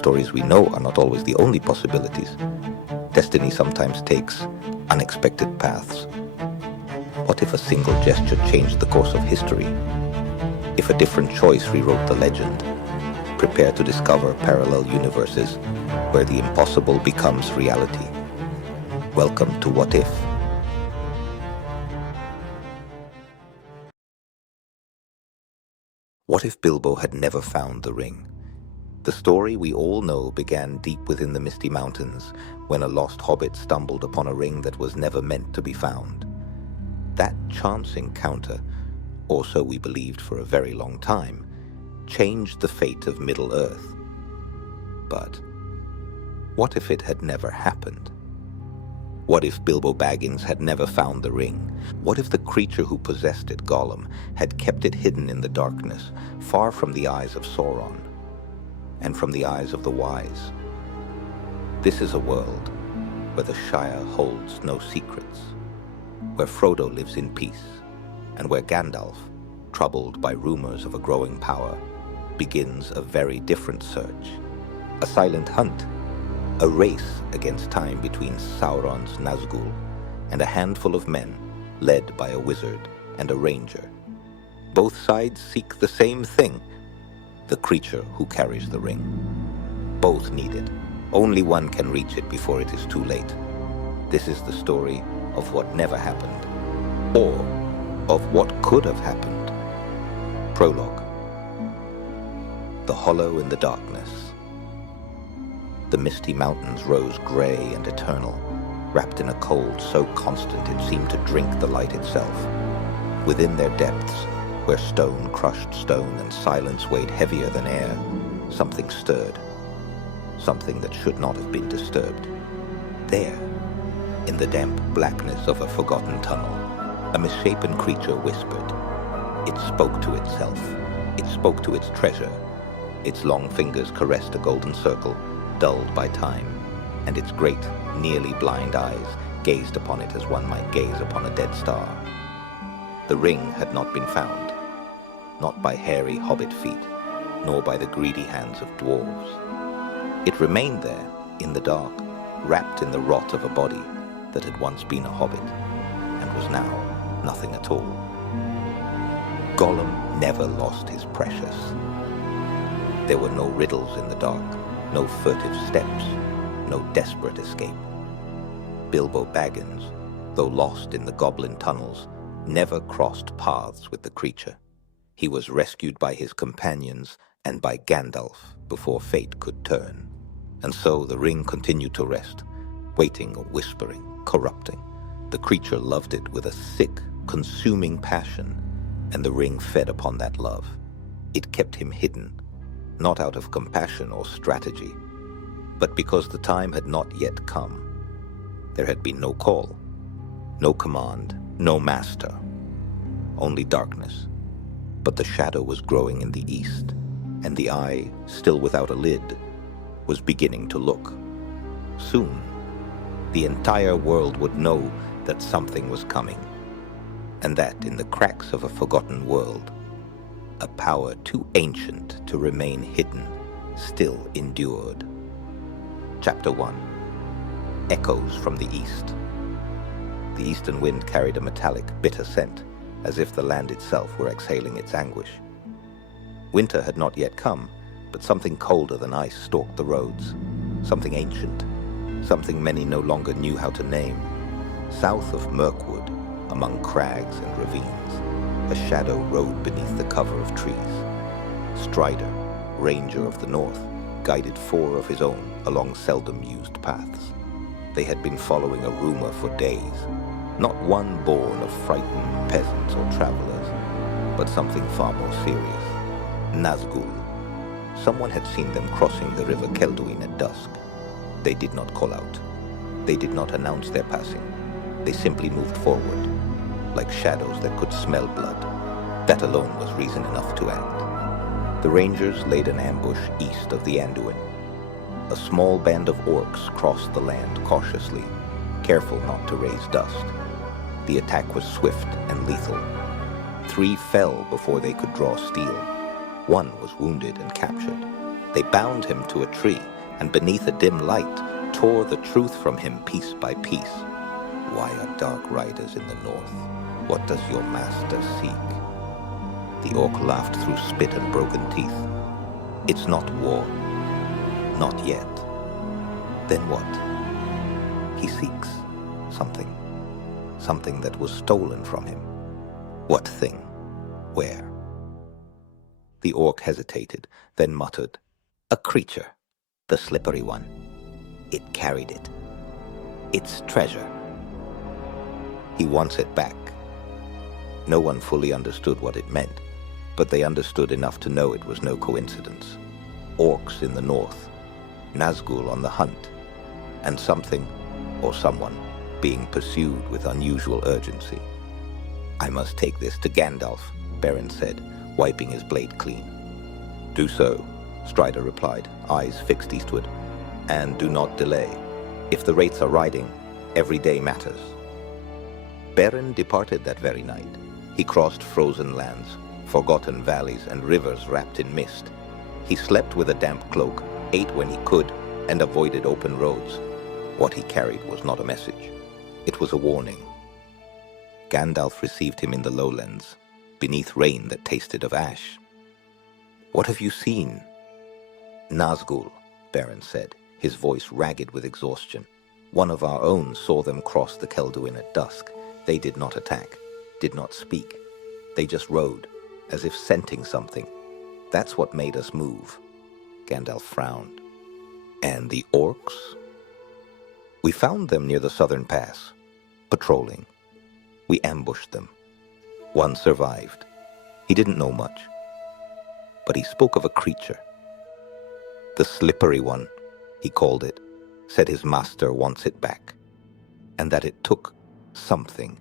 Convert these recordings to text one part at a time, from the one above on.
stories we know are not always the only possibilities. Destiny sometimes takes unexpected paths. What if a single gesture changed the course of history? If a different choice rewrote the legend? Prepare to discover parallel universes where the impossible becomes reality. Welcome to What If? What if Bilbo had never found the ring? The story we all know began deep within the Misty Mountains when a lost hobbit stumbled upon a ring that was never meant to be found. That chance encounter, or so we believed for a very long time, changed the fate of Middle-earth. But what if it had never happened? What if Bilbo Baggins had never found the ring? What if the creature who possessed it, Gollum, had kept it hidden in the darkness, far from the eyes of Sauron, and from the eyes of the wise? This is a world where the Shire holds no secrets, where Frodo lives in peace, and where Gandalf, troubled by rumors of a growing power, begins a very different search, a silent hunt, a race against time between Sauron's Nazgûl and a handful of men led by a wizard and a ranger. Both sides seek the same thing, the creature who carries the ring. Both need it. Only one can reach it before it is too late. This is the story of what never happened, or of what could have happened. Prologue. The Hollow in the Darkness. The Misty Mountains rose grey and eternal, wrapped in a cold so constant it seemed to drink the light itself. Within their depths, where stone crushed stone and silence weighed heavier than air, something stirred. Something that should not have been disturbed. There, in the damp blackness of a forgotten tunnel, a misshapen creature whispered. It spoke to itself. It spoke to its treasure. Its long fingers caressed a golden circle, dulled by time, and its great, nearly blind eyes gazed upon it as one might gaze upon a dead star. The ring had not been found, not by hairy hobbit feet, nor by the greedy hands of dwarves. It remained there, in the dark, wrapped in the rot of a body that had once been a hobbit, and was now nothing at all. Gollum never lost his precious. There were no riddles in the dark, no furtive steps, no desperate escape. Bilbo Baggins, though lost in the goblin tunnels, never crossed paths with the creature. He was rescued by his companions and by Gandalf before fate could turn. And so the ring continued to rest, waiting or whispering, corrupting. The creature loved it with a sick, consuming passion, and the ring fed upon that love. It kept him hidden, not out of compassion or strategy, but because the time had not yet come. There had been no call, no command, no master, only darkness. But the shadow was growing in the east, and the eye, still without a lid, was beginning to look. Soon, the entire world would know that something was coming, and that in the cracks of a forgotten world, a power too ancient to remain hidden still endured. Chapter 1. Echoes from the East. The eastern wind carried a metallic, bitter scent, as if the land itself were exhaling its anguish. Winter had not yet come, but something colder than ice stalked the roads. Something ancient, something many no longer knew how to name. South of Mirkwood, among crags and ravines, a shadow rode beneath the cover of trees. Strider, ranger of the north, guided 4 of his own along seldom used paths. They had been following a rumor for days, not one born of frightened peasants or travelers, but something far more serious. Nazgûl. Someone had seen them crossing the river Kelduin at dusk. They did not call out. They did not announce their passing. They simply moved forward, like shadows that could smell blood. That alone was reason enough to act. The Rangers laid an ambush east of the Anduin. A small band of orcs crossed the land cautiously, careful not to raise dust. The attack was swift and lethal. 3 fell before they could draw steel. 1 was wounded and captured. They bound him to a tree, and beneath a dim light, tore the truth from him piece by piece. Why are dark riders in the north? What does your master seek? The orc laughed through spit and broken teeth. It's not war. Not yet. Then what? He seeks something. Something that was stolen from him. What thing? Where? The orc hesitated, then muttered, "A creature. The slippery one. It carried it. It's treasure. He wants it back." No one fully understood what it meant, but they understood enough to know it was no coincidence. Orcs in the north, Nazgûl on the hunt, and something, or someone, being pursued with unusual urgency. "I must take this to Gandalf," Beren said, wiping his blade clean. "Do so," Strider replied, eyes fixed eastward, "and do not delay. If the wraiths are riding, every day matters." Beren departed that very night. He crossed frozen lands, forgotten valleys, and rivers wrapped in mist. He slept with a damp cloak, ate when he could, and avoided open roads. What he carried was not a message. It was a warning. Gandalf received him in the lowlands, beneath rain that tasted of ash. "What have you seen?" "Nazgûl," Beren said, his voice ragged with exhaustion. "One of our own saw them cross the Kelduin at dusk. They did not attack, did not speak. They just rode, as if scenting something. That's what made us move." Gandalf frowned. "And the orcs?" "We found them near the southern pass, patrolling. We ambushed them. One survived. He didn't know much. But he spoke of a creature. The slippery one, he called it, said his master wants it back. And that it took something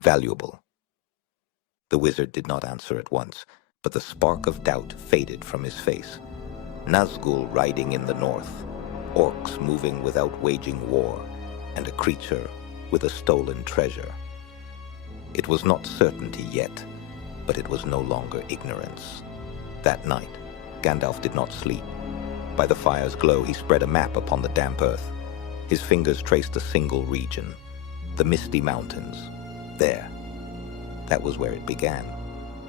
valuable." The wizard did not answer at once, but the spark of doubt faded from his face. Nazgûl riding in the north, orcs moving without waging war, and a creature with a stolen treasure. It was not certainty yet, but it was no longer ignorance. That night, Gandalf did not sleep. By the fire's glow, he spread a map upon the damp earth. His fingers traced a single region, the Misty Mountains. There. That was where it began,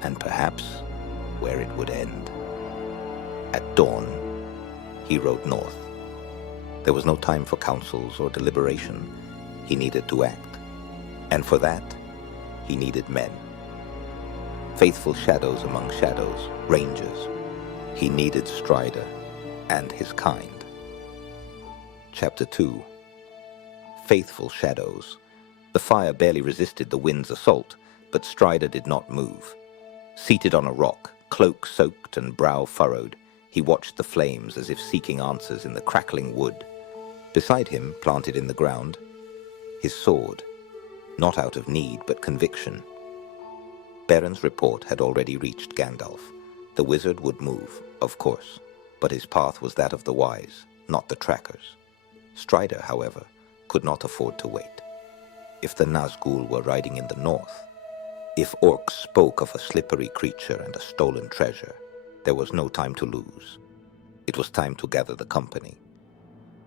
and perhaps where it would end. At dawn, he rode north. There was no time for councils or deliberation. He needed to act. And for that, he needed men. Faithful shadows among shadows, rangers. He needed Strider and his kind. Chapter 2. Faithful shadows. The fire barely resisted the wind's assault, but Strider did not move. Seated on a rock, cloak soaked and brow furrowed, he watched the flames as if seeking answers in the crackling wood. Beside him, planted in the ground, his sword, not out of need but conviction. Beren's report had already reached Gandalf. The wizard would move, of course, but his path was that of the wise, not the trackers. Strider, however, could not afford to wait. If the Nazgûl were riding in the north, if orcs spoke of a slippery creature and a stolen treasure, there was no time to lose. It was time to gather the company.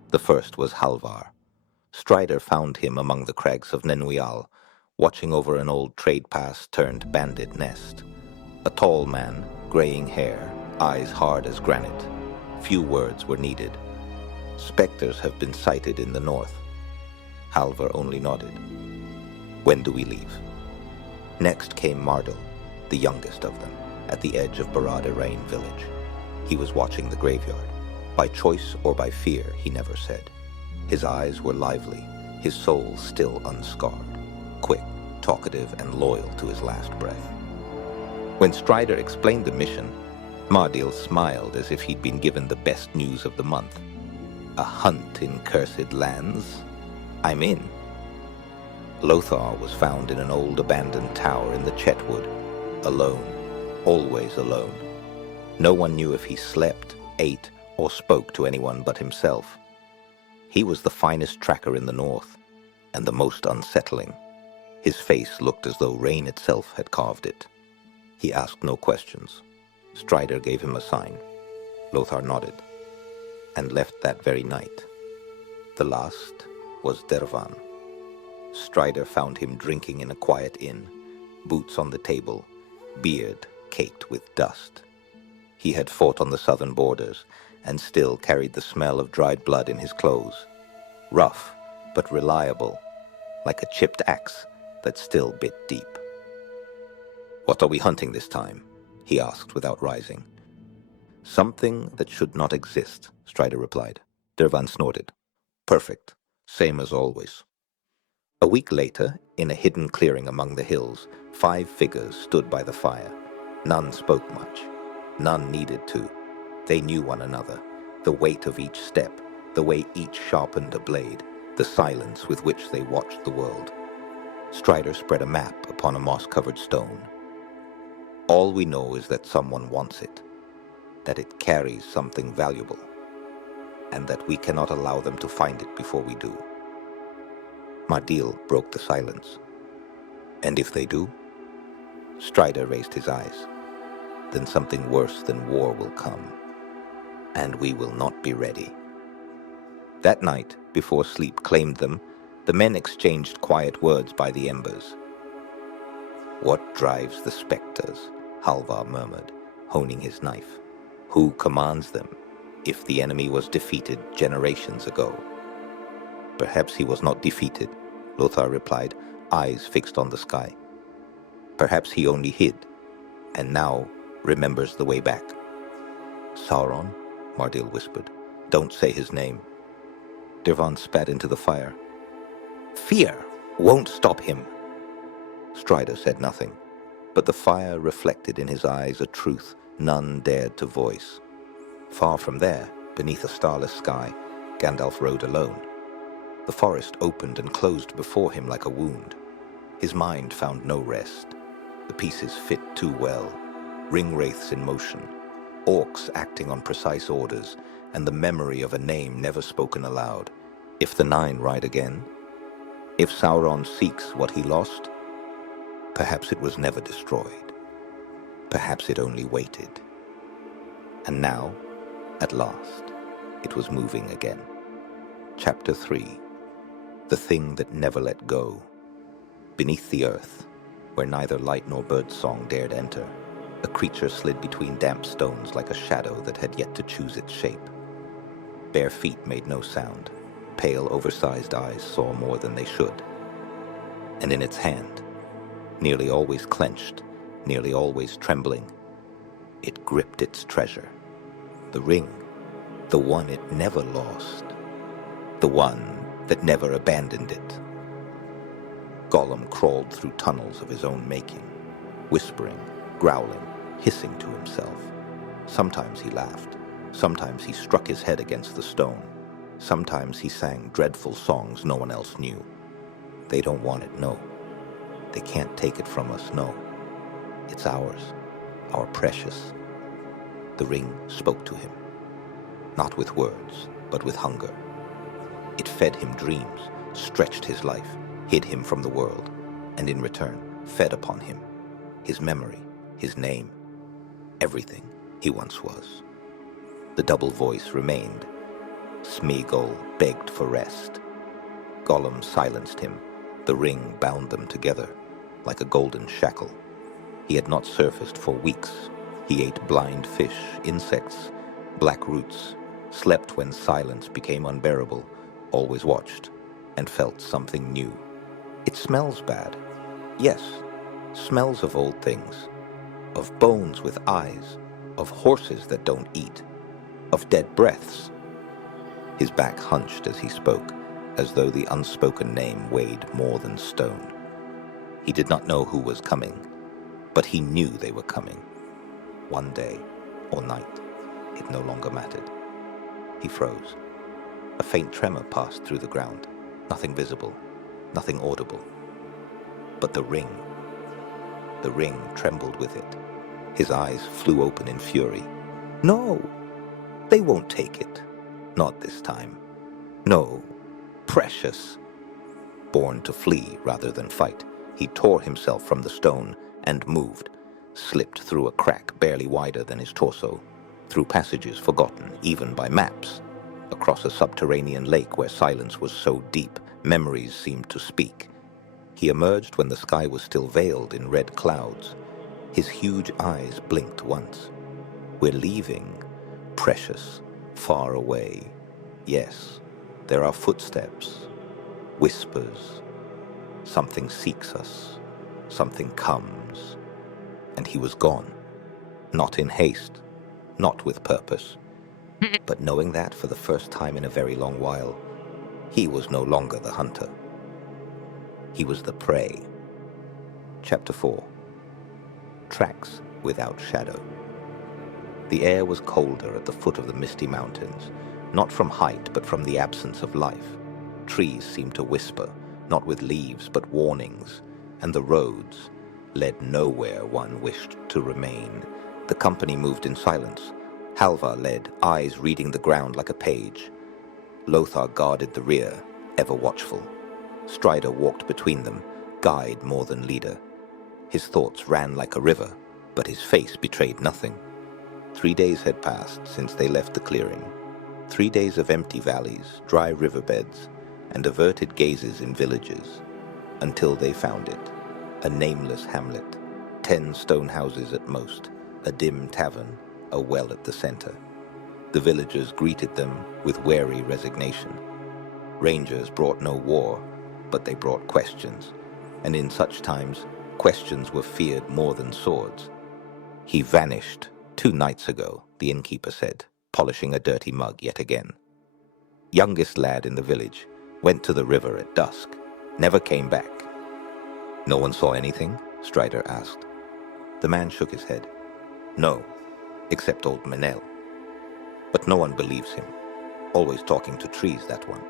The first was Halvar. Strider found him among the crags of Nenwial, watching over an old trade pass turned bandit nest. A tall man, graying hair, eyes hard as granite. Few words were needed. "Spectres have been sighted in the north." Halvar only nodded. "When do we leave?" Next came Mardil, the youngest of them, at the edge of Barad-Erain village. He was watching the graveyard. By choice or by fear, he never said. His eyes were lively, his soul still unscarred, quick, talkative, and loyal to his last breath. When Strider explained the mission, Mardil smiled as if he'd been given the best news of the month. "A hunt in cursed lands? I'm in." LOTR was found in an old abandoned tower in the Chetwood, alone, always alone. No one knew if he slept, ate, or spoke to anyone but himself. He was the finest tracker in the north, and the most unsettling. His face looked as though rain itself had carved it. He asked no questions. Strider gave him a sign. Lothar nodded, and left that very night. The last was Dervan. Strider found him drinking in a quiet inn, boots on the table, beard caked with dust. He had fought on the southern borders, and still carried the smell of dried blood in his clothes. Rough, but reliable, like a chipped axe that still bit deep. "What are we hunting this time?" he asked without rising. "Something that should not exist," Strider replied. Dervan snorted. "Perfect. Same as always." A week later, in a hidden clearing among the hills, 5 figures stood by the fire. None spoke much. None needed to. They knew one another, the weight of each step, the way each sharpened a blade, the silence with which they watched the world. Strider spread a map upon a moss-covered stone. "All we know is that someone wants it, that it carries something valuable, and that we cannot allow them to find it before we do." Mardil broke the silence. "And if they do?" Strider raised his eyes. "Then something worse than war will come, and we will not be ready." That night, before sleep claimed them, the men exchanged quiet words by the embers. "What drives the spectres?" Halvar murmured, honing his knife. "Who commands them, if the enemy was defeated generations ago?" "Perhaps he was not defeated," Lothar replied, eyes fixed on the sky. "Perhaps he only hid, and now remembers the way back." "Sauron?" Mardil whispered. "Don't say his name." Dervan spat into the fire. "Fear won't stop him." Strider said nothing, but the fire reflected in his eyes a truth none dared to voice. Far from there, beneath a starless sky, Gandalf rode alone. The forest opened and closed before him like a wound. His mind found no rest. The pieces fit too well. Ring wraiths in motion, orcs acting on precise orders, and the memory of a name never spoken aloud. If the Nine ride again? If Sauron seeks what he lost? Perhaps it was never destroyed. Perhaps it only waited. And now, at last, it was moving again. Chapter 3. The Thing That Never Let Go. Beneath the earth, where neither light nor birdsong dared enter, a creature slid between damp stones like a shadow that had yet to choose its shape. Bare feet made no sound. Pale, oversized eyes saw more than they should. And in its hand, nearly always clenched, nearly always trembling, it gripped its treasure. The ring, the one it never lost, the one that never abandoned it. Gollum crawled through tunnels of his own making, whispering, growling, hissing to himself. Sometimes he laughed. Sometimes he struck his head against the stone. Sometimes he sang dreadful songs no one else knew. They don't want it, no. They can't take it from us, no. It's ours, our precious. The ring spoke to him, not with words, but with hunger. It fed him dreams, stretched his life, hid him from the world, and in return fed upon him, his memory, his name, everything he once was. The double voice remained. Smeagol begged for rest. Gollum silenced him. The ring bound them together, like a golden shackle. He had not surfaced for weeks. He ate blind fish, insects, black roots, slept when silence became unbearable, always watched, and felt something new. It smells bad. Yes, smells of old things, of bones with eyes, of horses that don't eat, of dead breaths. His back hunched as he spoke, as though the unspoken name weighed more than stone. He did not know who was coming, but he knew they were coming. One day or night, it no longer mattered. He froze. A faint tremor passed through the ground, nothing visible, nothing audible. But the ring trembled with it. His eyes flew open in fury. No, they won't take it. Not this time. No, precious. Born to flee rather than fight, he tore himself from the stone and moved. slipped through a crack barely wider than his torso, through passages forgotten even by maps, across a subterranean lake where silence was so deep memories seemed to speak. He emerged when the sky was still veiled in red clouds. His huge eyes blinked once. We're leaving, precious, far away. Yes, there are footsteps, whispers. Something seeks us, something comes. And he was gone, not in haste, not with purpose, but knowing that for the first time in a very long while, he was no longer the hunter. He was the prey. Chapter 4. Tracks without shadow. The air was colder at the foot of the Misty Mountains, not from height but from the absence of life. Trees seemed to whisper, not with leaves but warnings, and the roads led nowhere one wished to remain. The company moved in silence. Halvar led, eyes reading the ground like a page. Lothar guarded the rear, ever watchful. Strider walked between them, guide more than leader. His thoughts ran like a river, but his face betrayed nothing. 3 days had passed since they left the clearing. 3 days of empty valleys, dry riverbeds, and averted gazes in villages, until they found it. A nameless hamlet, 10 stone houses at most, a dim tavern, a well at the center. The villagers greeted them with wary resignation. Rangers brought no war, but they brought questions, and in such times, questions were feared more than swords. He vanished 2 nights ago, the innkeeper said, polishing a dirty mug yet again. Youngest lad in the village, went to the river at dusk, never came back. No one saw anything? Strider asked. The man shook his head. No, except old Manel. But no one believes him. Always talking to trees, that one.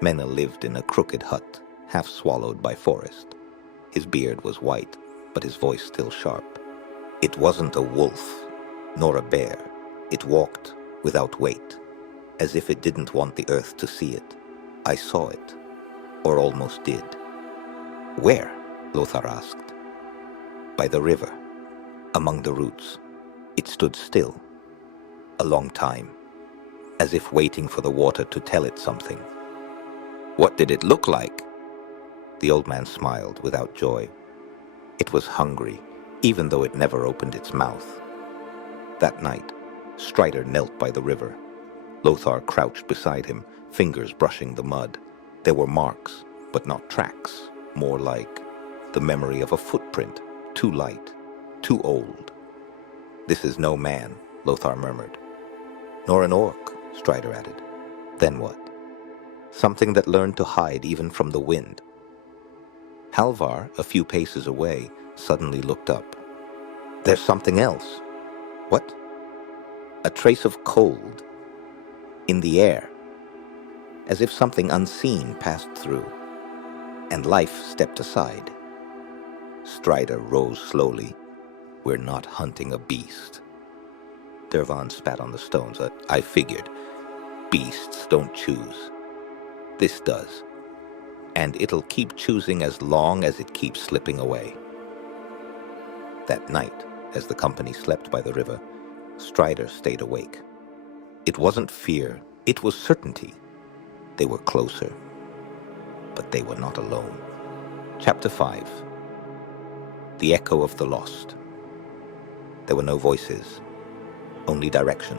Menel lived in a crooked hut, half swallowed by forest. His beard was white, but his voice still sharp. It wasn't a wolf, nor a bear. It walked without weight, as if it didn't want the earth to see it. I saw it, or almost did. Where? Lothar asked. By the river, among the roots. It stood still, a long time, as if waiting for the water to tell it something. What did it look like? The old man smiled without joy. It was hungry, even though it never opened its mouth. That night, Strider knelt by the river. Lothar crouched beside him, fingers brushing the mud. There were marks, but not tracks, more like the memory of a footprint, too light, too old. This is no man, Lothar murmured. Nor an orc, Strider added. Then what? Something that learned to hide even from the wind. Halvar, a few paces away, suddenly looked up. There's something else. What? A trace of cold. In the air. As if something unseen passed through. And life stepped aside. Strider rose slowly. We're not hunting a beast. Dervan spat on the stones. I figured. Beasts don't choose. This does. And it'll keep choosing as long as it keeps slipping away. That night, as the company slept by the river, Strider stayed awake. It wasn't fear, it was certainty. They were closer. But they were not alone. Chapter 5. The Echo of the Lost. There were no voices, only direction,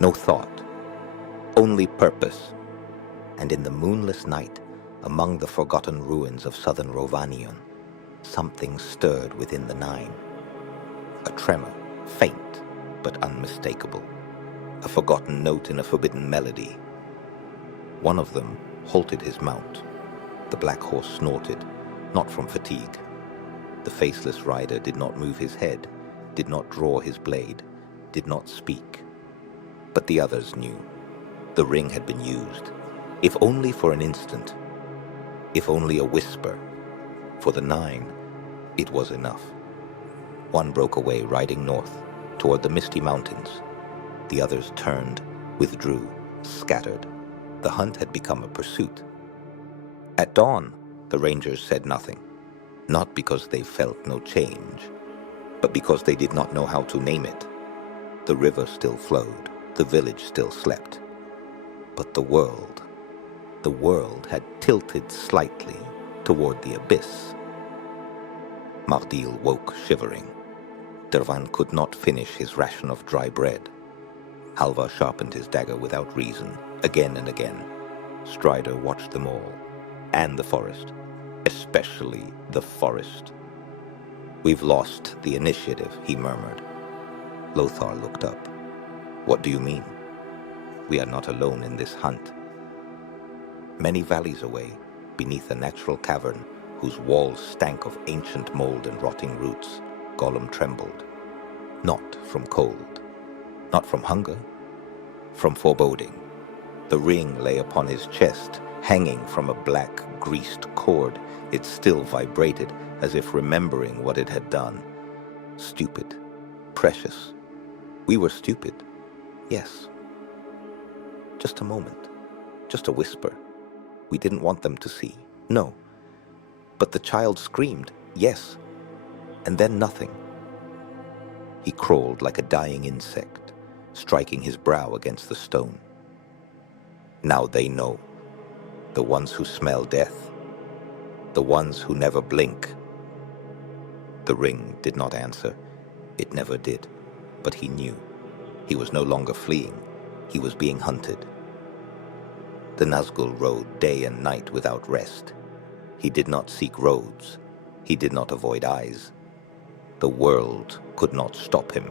no thought, only purpose. And in the moonless night, among the forgotten ruins of southern Rovanion, something stirred within the nine. A tremor, faint but unmistakable. A forgotten note in a forbidden melody. One of them halted his mount. The black horse snorted, not from fatigue. The faceless rider did not move his head, did not draw his blade, did not speak. But the others knew. The ring had been used, if only for an instant, if only a whisper. For the nine, it was enough. One broke away, riding north, toward the Misty Mountains. The others turned, withdrew, scattered. The hunt had become a pursuit. At dawn, the rangers said nothing, not because they felt no change, but because they did not know how to name it. The river still flowed, the village still slept. But the world had tilted slightly toward the abyss. Mardil woke shivering. Dervan could not finish his ration of dry bread. Halvar sharpened his dagger without reason, again and again. Strider watched them all, and the forest, especially the forest. "We've lost the initiative," he murmured. Lothar looked up. "What do you mean?" "We are not alone in this hunt." Many valleys away, beneath a natural cavern whose walls stank of ancient mold and rotting roots, Gollum trembled. Not from cold, not from hunger, from foreboding. The ring lay upon his chest, hanging from a black, greased cord. It still vibrated, as if remembering what it had done. Stupid, precious. We were stupid, yes. Just a moment, just a whisper. We didn't want them to see, no. But the child screamed, yes, and then nothing. He crawled like a dying insect, striking his brow against the stone. Now they know, the ones who smell death, the ones who never blink. The ring did not answer. It never did. But he knew. He was no longer fleeing. He was being hunted. The Nazgul rode day and night without rest. He did not seek roads. He did not avoid eyes. The world could not stop him.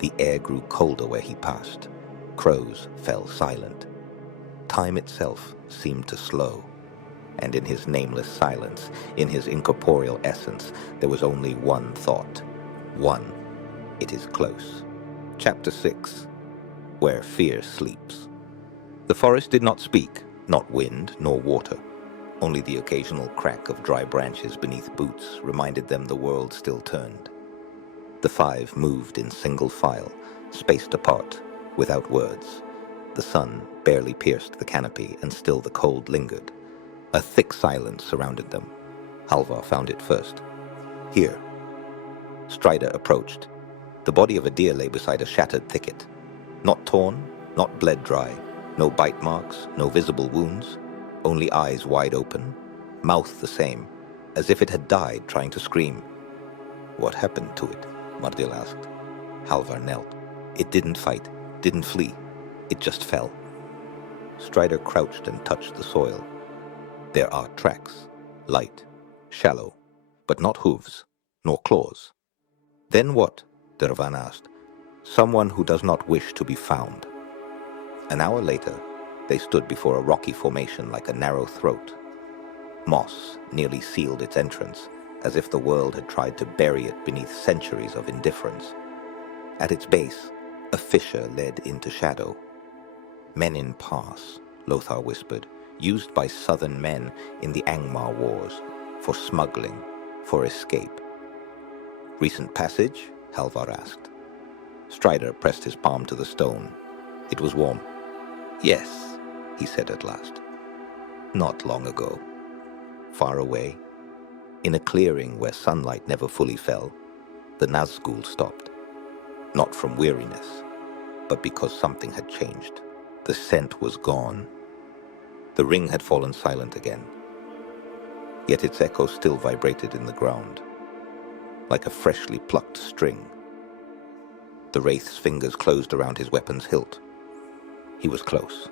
The air grew colder where he passed. Crows fell silent. Time itself seemed to slow. And in his nameless silence, in his incorporeal essence, there was only one thought. One. It is close. Chapter 6. Where Fear Sleeps. The forest did not speak, not wind nor water. Only the occasional crack of dry branches beneath boots reminded them the world still turned. The five moved in single file, spaced apart, without words. The sun barely pierced the canopy, and still the cold lingered. A thick silence surrounded them. Halvar found it first. Here. Strider approached. The body of a deer lay beside a shattered thicket. Not torn, not bled dry. No bite marks, no visible wounds. Only eyes wide open. Mouth the same, as if it had died trying to scream. "What happened to it?" Mardil asked. Halvar knelt. "It didn't fight, didn't flee. It just fell." Strider crouched and touched the soil. There are tracks, light, shallow, but not hooves, nor claws. "Then what?" Dervan asked. "Someone who does not wish to be found." An hour later, they stood before a rocky formation like a narrow throat. Moss nearly sealed its entrance, as if the world had tried to bury it beneath centuries of indifference. At its base, a fissure led into shadow. "Menin Pass," Lothar whispered, "used by southern men in the Angmar Wars, for smuggling, for escape." "Recent passage?" Halvar asked. Strider pressed his palm to the stone. It was warm. "Yes," he said at last. "Not long ago. Far away, in a clearing where sunlight never fully fell, the Nazgûl stopped. Not from weariness, but because something had changed. The scent was gone. The ring had fallen silent again. Yet its echo still vibrated in the ground, like a freshly plucked string. The wraith's fingers closed around his weapon's hilt. He was close.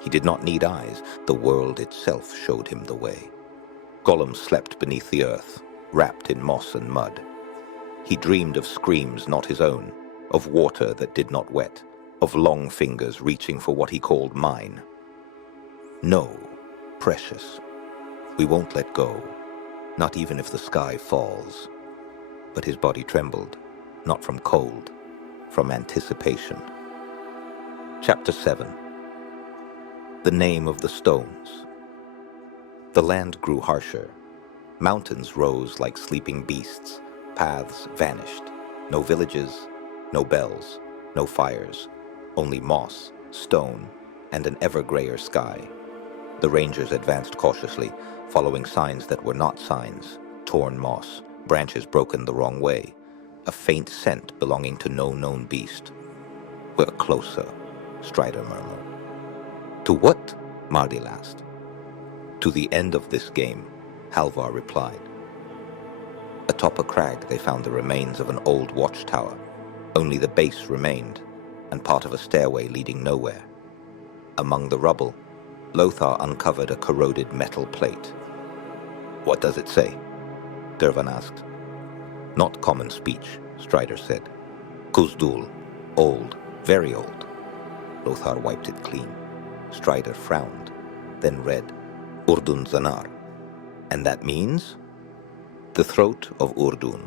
He did not need eyes. The world itself showed him the way. Gollum slept beneath the earth, wrapped in moss and mud. He dreamed of screams not his own, of water that did not wet, of long fingers reaching for what he called mine. "No, precious. We won't let go, not even if the sky falls." But his body trembled, not from cold, from anticipation. Chapter 7. The Name of the Stones. The land grew harsher. Mountains rose like sleeping beasts. Paths vanished. No villages, no bells, no fires. Only moss, stone, and an ever-grayer sky. The rangers advanced cautiously, following signs that were not signs. Torn moss, branches broken the wrong way, a faint scent belonging to no known beast. "We're closer," Strider murmured. "To what?" Mardil asked. "To the end of this game," Halvar replied. Atop a crag they found the remains of an old watchtower. Only the base remained, and part of a stairway leading nowhere. Among the rubble, LOTR uncovered a corroded metal plate. "What does it say?" Dervan asked. "Not common speech," Strider said. "Kuzdul, old, very old." LOTR wiped it clean. Strider frowned, then read, "Urdun Zanar." "And that means?" "The throat of Urdun,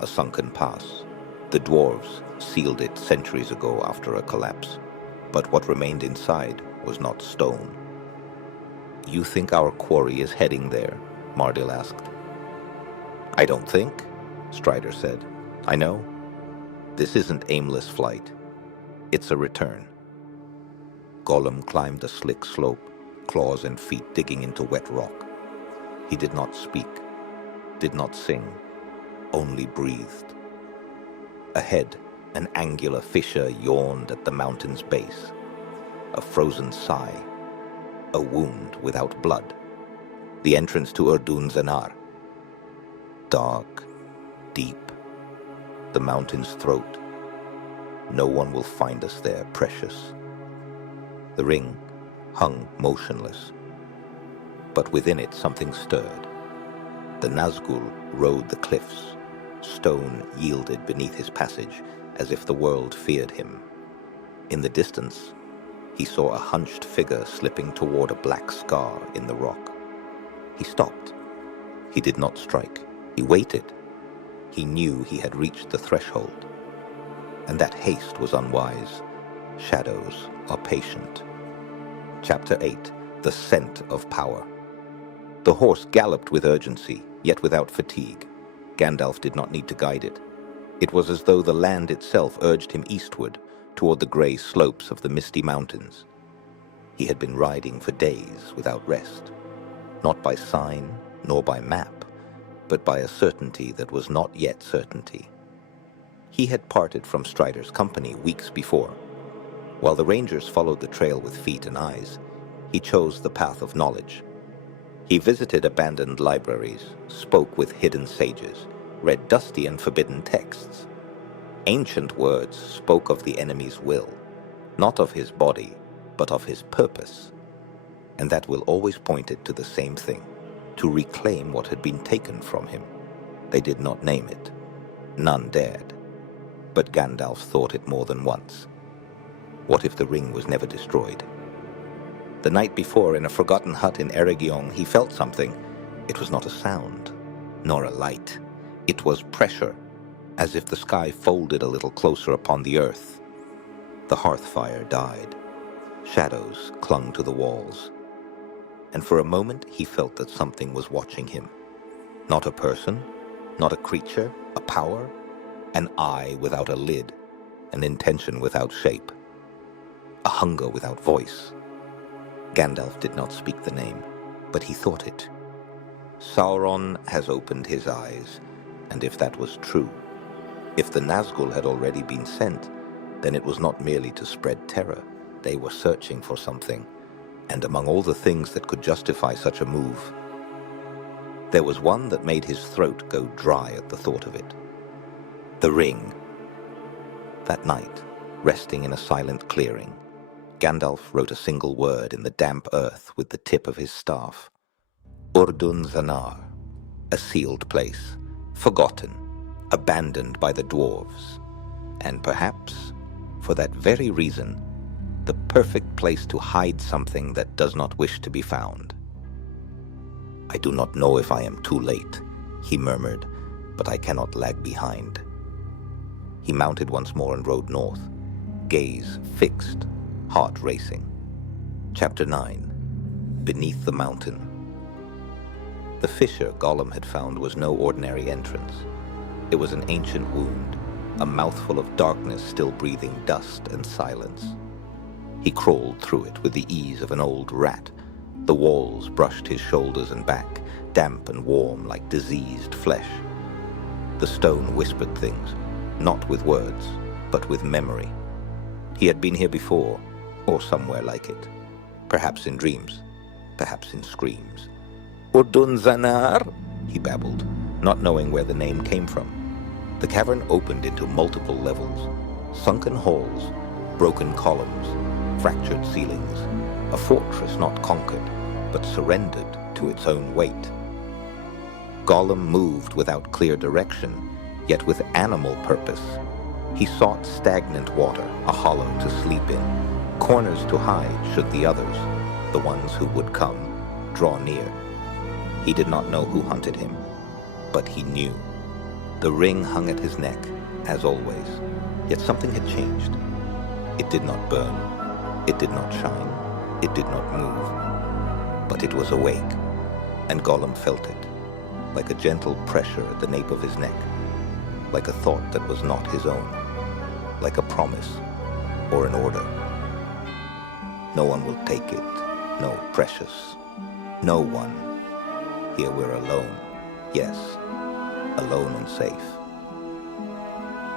a sunken pass. The dwarves sealed it centuries ago after a collapse. But what remained inside was not stone." "You think our quarry is heading there?" Mardil asked. "I don't think," Strider said. "I know. This isn't aimless flight. It's a return." Gollum climbed a slick slope, claws and feet digging into wet rock. He did not speak, did not sing, only breathed. Ahead, an angular fissure yawned at the mountain's base. A frozen sigh, a wound without blood. The entrance to Urdun Zanar. Dark, deep, the mountain's throat. No one will find us there, precious. The ring hung motionless, but within it something stirred. The Nazgûl rode the cliffs. Stone yielded beneath his passage, as if the world feared him. In the distance, he saw a hunched figure slipping toward a black scar in the rock. He stopped. He did not strike. He waited. He knew he had reached the threshold. And that haste was unwise. Shadows are patient. Chapter 8. The Scent of Power. The horse galloped with urgency, yet without fatigue. Gandalf did not need to guide it. It was as though the land itself urged him eastward, toward the grey slopes of the Misty Mountains. He had been riding for days without rest, not by sign nor by map, but by a certainty that was not yet certainty. He had parted from Strider's company weeks before. While the rangers followed the trail with feet and eyes, he chose the path of knowledge. He visited abandoned libraries, spoke with hidden sages, read dusty and forbidden texts. Ancient words spoke of the enemy's will, not of his body, but of his purpose. And that will always pointed to the same thing, to reclaim what had been taken from him. They did not name it. None dared. But Gandalf thought it more than once. What if the ring was never destroyed? The night before, in a forgotten hut in Eregion, he felt something. It was not a sound, nor a light. It was pressure, as if the sky folded a little closer upon the earth. The hearth fire died. Shadows clung to the walls. And for a moment he felt that something was watching him. Not a person, not a creature, a power, an eye without a lid, an intention without shape, a hunger without voice. Gandalf did not speak the name, but he thought it. Sauron has opened his eyes, and if that was true, if the Nazgul had already been sent, then it was not merely to spread terror. They were searching for something, and among all the things that could justify such a move, there was one that made his throat go dry at the thought of it. The ring. That night, resting in a silent clearing, Gandalf wrote a single word in the damp earth with the tip of his staff. Urdun Zanar, a sealed place, forgotten, abandoned by the dwarves, and perhaps, for that very reason, the perfect place to hide something that does not wish to be found. "I do not know if I am too late," he murmured, "but I cannot lag behind." He mounted once more and rode north, gaze fixed, heart racing. Chapter 9. Beneath the Mountain. The fissure Gollum had found was no ordinary entrance. It was an ancient wound, a mouthful of darkness still breathing dust and silence. He crawled through it with the ease of an old rat. The walls brushed his shoulders and back, damp and warm like diseased flesh. The stone whispered things, Not with words, but with memory. He had been here before, or somewhere like it. Perhaps in dreams, perhaps in screams. Udunzanar, he babbled, not knowing where the name came from. The cavern opened into multiple levels, sunken halls, broken columns, fractured ceilings, a fortress not conquered, but surrendered to its own weight. Gollum moved without clear direction, yet with animal purpose. He sought stagnant water, a hollow to sleep in, corners to hide should the others, the ones who would come, draw near. He did not know who hunted him, but he knew. The ring hung at his neck, as always, yet something had changed. It did not burn, it did not shine, it did not move, but it was awake, and Gollum felt it, like a gentle pressure at the nape of his neck, like a thought that was not his own, like a promise or an order. No one will take it, no precious, no one. Here we're alone, yes, alone and safe.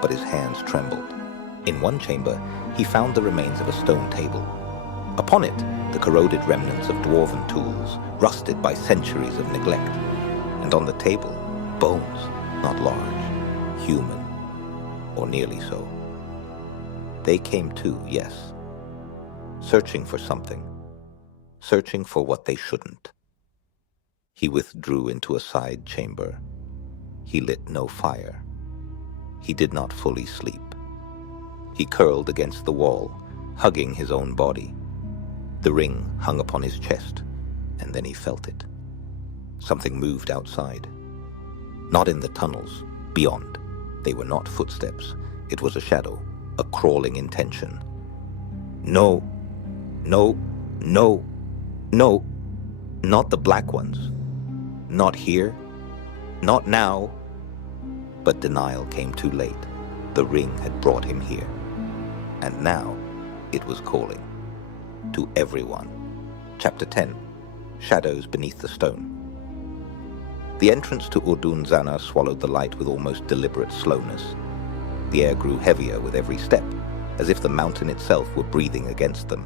But his hands trembled. In one chamber, he found the remains of a stone table. Upon it, the corroded remnants of dwarven tools, rusted by centuries of neglect. And on the table, bones, not large, human, or nearly so. They came too, yes, searching for something, searching for what they shouldn't. He withdrew into a side chamber. He lit no fire. He did not fully sleep. He curled against the wall, hugging his own body. The ring hung upon his chest, and then he felt it. Something moved outside. Not in the tunnels, beyond. They were not footsteps. It was a shadow, a crawling intention. No, no, no, no, not the black ones. Not here, not now. But denial came too late. The ring had brought him here. And now it was calling. To everyone. Chapter 10. Shadows Beneath the Stone. The entrance to Udunzanar swallowed the light with almost deliberate slowness. The air grew heavier with every step, as if the mountain itself were breathing against them.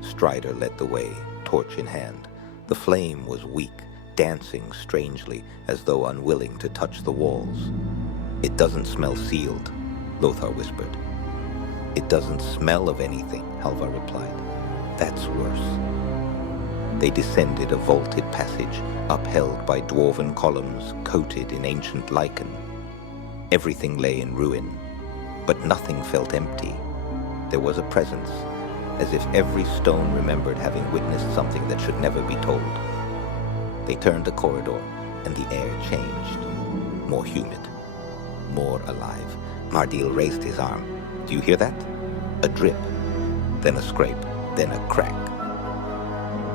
Strider led the way, torch in hand. The flame was weak, dancing strangely, as though unwilling to touch the walls. "It doesn't smell sealed," Lothar whispered. "It doesn't smell of anything," Halvar replied. "That's worse." They descended a vaulted passage, upheld by dwarven columns coated in ancient lichen. Everything lay in ruin, but nothing felt empty. There was a presence, as if every stone remembered having witnessed something that should never be told. They turned a corridor, and the air changed. More humid, more alive. Mardil raised his arm. "Do you hear that?" A drip, then a scrape, then a crack.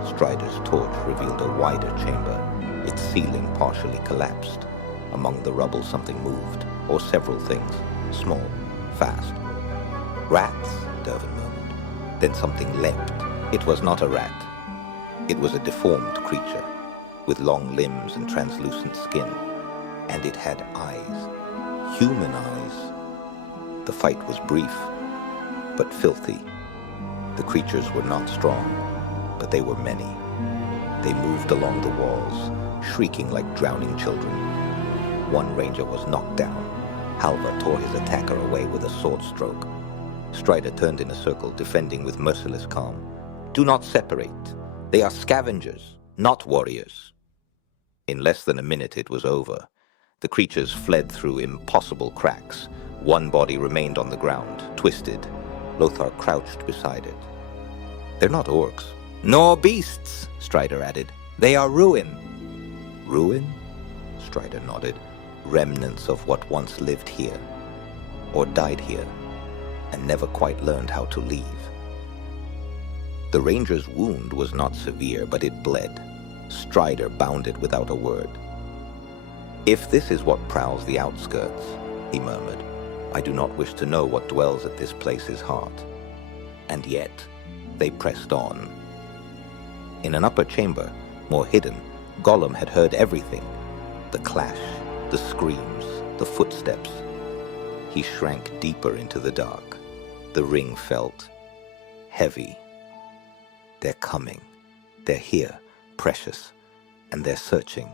Strider's torch revealed a wider chamber, its ceiling partially collapsed. Among the rubble something moved, or several things, small, fast. "Rats," Dervin murmured. Then something leapt. It was not a rat. It was a deformed creature, with long limbs and translucent skin. And it had eyes, human eyes. The fight was brief, but filthy. The creatures were not strong, but they were many. They moved along the walls, shrieking like drowning children. One ranger was knocked down. Halvar tore his attacker away with a sword stroke. Strider turned in a circle, defending with merciless calm. "Do not separate. They are scavengers, not warriors." In less than a minute it was over. The creatures fled through impossible cracks. One body remained on the ground, twisted. Lothar crouched beside it. "They're not orcs." "Nor beasts," Strider added. "They are ruin." "Ruin?" Strider nodded. "Remnants of what once lived here, or died here, and never quite learned how to leave." The ranger's wound was not severe, but it bled. Strider bounded without a word. "If this is what prowls the outskirts," he murmured, "I do not wish to know what dwells at this place's heart." And yet, they pressed on. In an upper chamber, more hidden, Gollum had heard everything. The clash, the screams, the footsteps. He shrank deeper into the dark. The ring felt heavy. They're coming. They're here, precious, and they're searching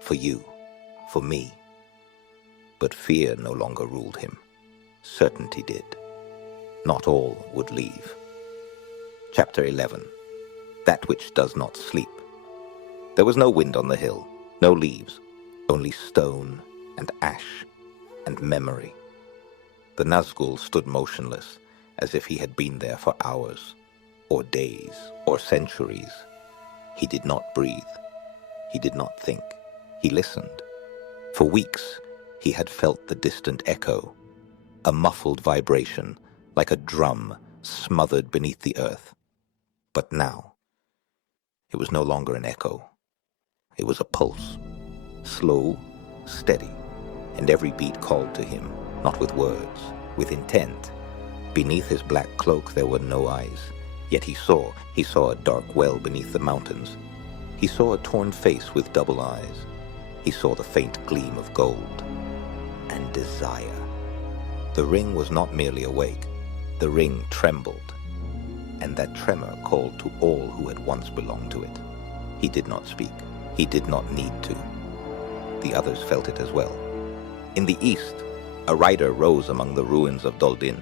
for you, for me. But fear no longer ruled him. Certainty did. Not all would leave. Chapter 11. That which does not sleep. There was no wind on the hill, no leaves, only stone and ash and memory. The Nazgul stood motionless, as if he had been there for hours, or days, or centuries. He did not breathe. He did not think. He listened. For weeks, he had felt the distant echo, a muffled vibration, like a drum smothered beneath the earth. But now, it was no longer an echo. It was a pulse, slow, steady, and every beat called to him, not with words, with intent. Beneath his black cloak there were no eyes, yet he saw a dark well beneath the mountains. He saw a torn face with double eyes. He saw the faint gleam of gold and desire. The ring was not merely awake. The ring trembled, and that tremor called to all who had once belonged to it. He did not speak. He did not need to. The others felt it as well. In the east, a rider rose among the ruins of Doldin.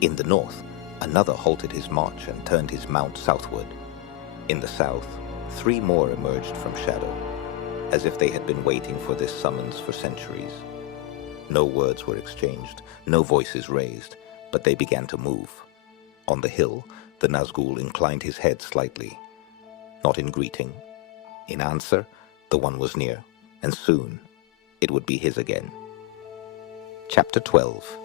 In the north, another halted his march and turned his mount southward. In the south, 3 more emerged from shadow, as if they had been waiting for this summons for centuries. No words were exchanged, no voices raised, but they began to move. On the hill, the Nazgûl inclined his head slightly, not in greeting. In answer, the one was near, and soon it would be his again. Chapter 12.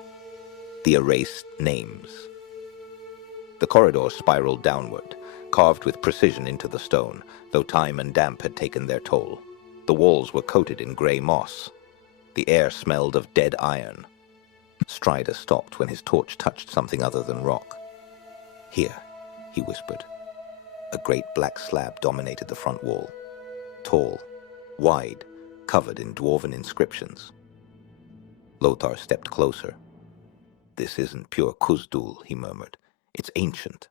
The Erased Names. The corridor spiraled downward, carved with precision into the stone, though time and damp had taken their toll. The walls were coated in grey moss. The air smelled of dead iron. Strider stopped when his torch touched something other than rock. "Here," he whispered. A great black slab dominated the front wall. Tall, wide, covered in dwarven inscriptions. LOTR stepped closer. "This isn't pure Kuzdul," he murmured. "It's ancient,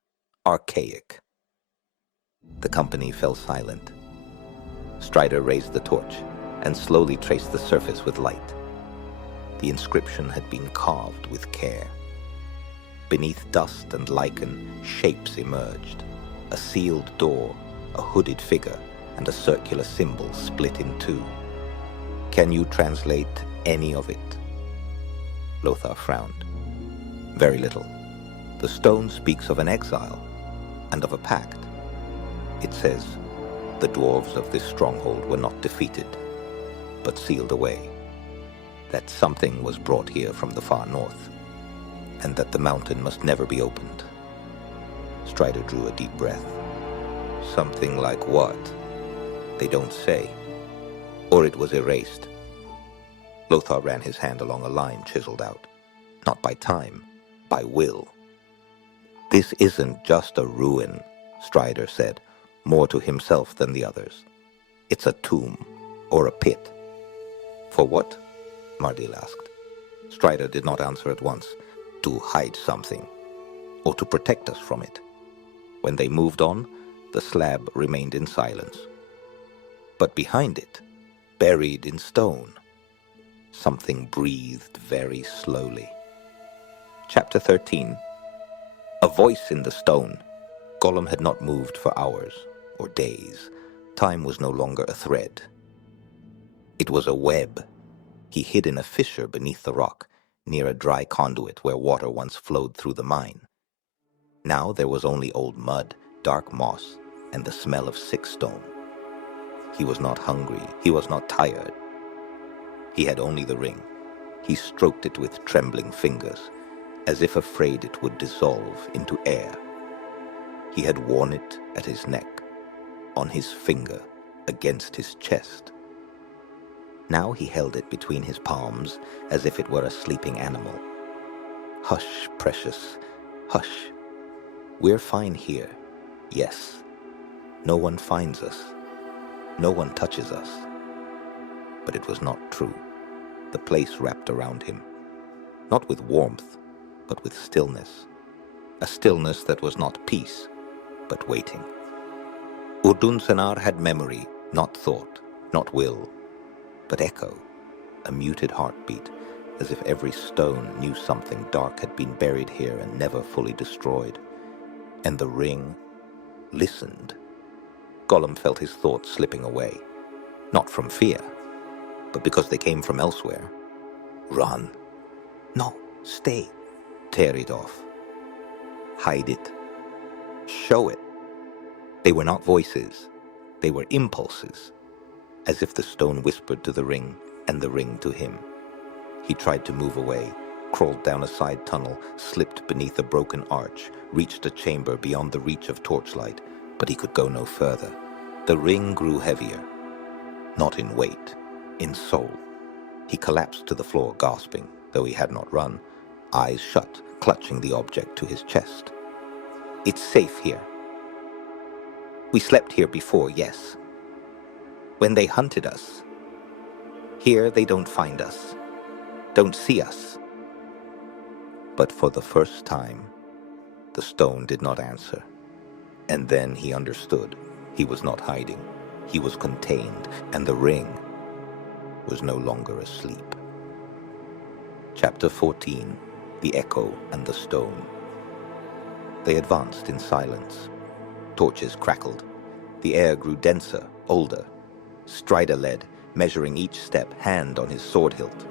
archaic." The company fell silent. Strider raised the torch and slowly traced the surface with light. The inscription had been carved with care. Beneath dust and lichen, shapes emerged. A sealed door, a hooded figure, and a circular symbol split in 2. "Can you translate any of it?" LOTR frowned. "Very little. The stone speaks of an exile and of a pact. It says, the dwarves of this stronghold were not defeated, but sealed away. That something was brought here from the far north, and that the mountain must never be opened." Strider drew a deep breath. "Something like what?" "They don't say. Or it was erased." LOTR ran his hand along a line chiseled out. "Not by time, by will." "This isn't just a ruin," Strider said, more to himself than the others. "It's a tomb, or a pit." "For what?" Mardil asked. Strider did not answer at once. "To hide something, or to protect us from it." When they moved on, the slab remained in silence. But behind it, buried in stone, something breathed very slowly. Chapter 13. A voice in the stone. Gollum had not moved for hours, or days. Time was no longer a thread. It was a web. He hid in a fissure beneath the rock, near a dry conduit where water once flowed through the mine. Now there was only old mud, dark moss, and the smell of sick stone. He was not hungry. He was not tired. He had only the ring. He stroked it with trembling fingers, as if afraid it would dissolve into air. He had worn it at his neck, on his finger, against his chest. Now he held it between his palms, as if it were a sleeping animal. "Hush, precious, hush. We're fine here, yes. No one finds us. No one touches us." But it was not true. The place wrapped around him. not with warmth, but with stillness. A stillness that was not peace, but waiting. Urdun-Senar had memory, not thought, not will, but echo, a muted heartbeat, as if every stone knew something dark had been buried here and never fully destroyed. And the ring listened. Gollum felt his thoughts slipping away, not from fear, but because they came from elsewhere. Run. No, stay. Tear it off. Hide it. Show it. They were not voices. They were impulses, as if the stone whispered to the ring and the ring to him. He tried to move away, crawled down a side tunnel, slipped beneath a broken arch, reached a chamber beyond the reach of torchlight, but he could go no further. The ring grew heavier, not in weight, in soul. He collapsed to the floor, gasping, though he had not run, eyes shut, clutching the object to his chest. It's safe here. We slept here before, yes. When they hunted us. Here they don't find us, don't see us. But for the first time, the stone did not answer. And then he understood. He was not hiding. He was contained, and the ring was no longer asleep. Chapter 14, The Echo and the Stone. They advanced in silence. Torches crackled. The air grew denser, older. Strider led, measuring each step, hand on his sword hilt.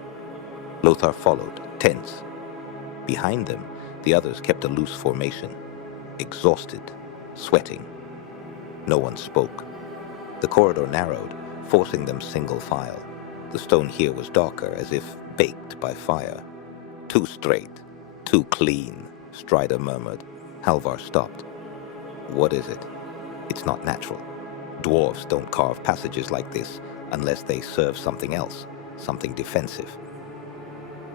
LOTR followed, tense. Behind them, the others kept a loose formation, exhausted, sweating. No one spoke. The corridor narrowed, forcing them single file. The stone here was darker, as if baked by fire. Too straight, too clean, Strider murmured. Halvar stopped. What is it? It's not natural. Dwarves don't carve passages like this unless they serve something else, something defensive.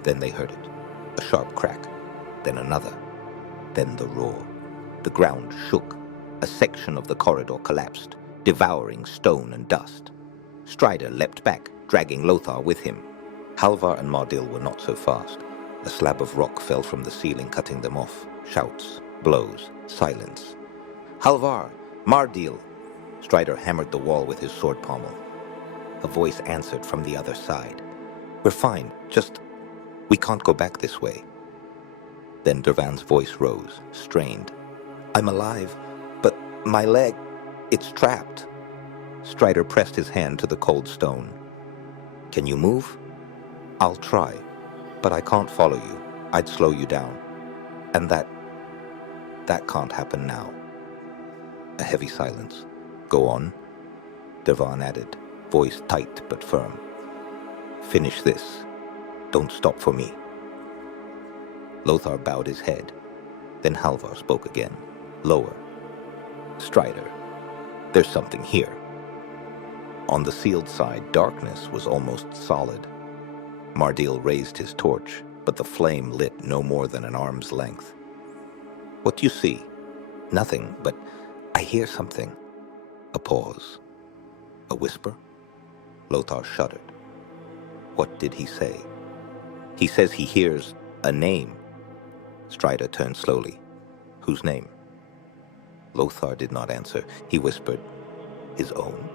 Then they heard it. A sharp crack, then another, then the roar. The ground shook. A section of the corridor collapsed, devouring stone and dust. Strider leapt back, dragging LOTR with him. Halvar and Mardil were not so fast. A slab of rock fell from the ceiling, cutting them off. Shouts, blows, silence. Halvar! Mardil! Strider hammered the wall with his sword pommel. A voice answered from the other side. We're fine, just... we can't go back this way. Then Dervan's voice rose, strained. I'm alive, but my leg, it's trapped. Strider pressed his hand to the cold stone. Can you move? I'll try, but I can't follow you. I'd slow you down. And that can't happen now. A heavy silence. Go on, Dervan added, voice tight but firm. Finish this. Don't stop for me. LOTR bowed his head. Then Halvar spoke again, lower. Strider, there's something here. On the sealed side, darkness was almost solid. Mardil raised his torch, but the flame lit no more than an arm's length. What do you see? Nothing, but I hear something. A pause. A whisper? LOTR shuddered. What did he say? He says he hears a name. Strider turned slowly. Whose name? LOTR did not answer. He whispered, his own.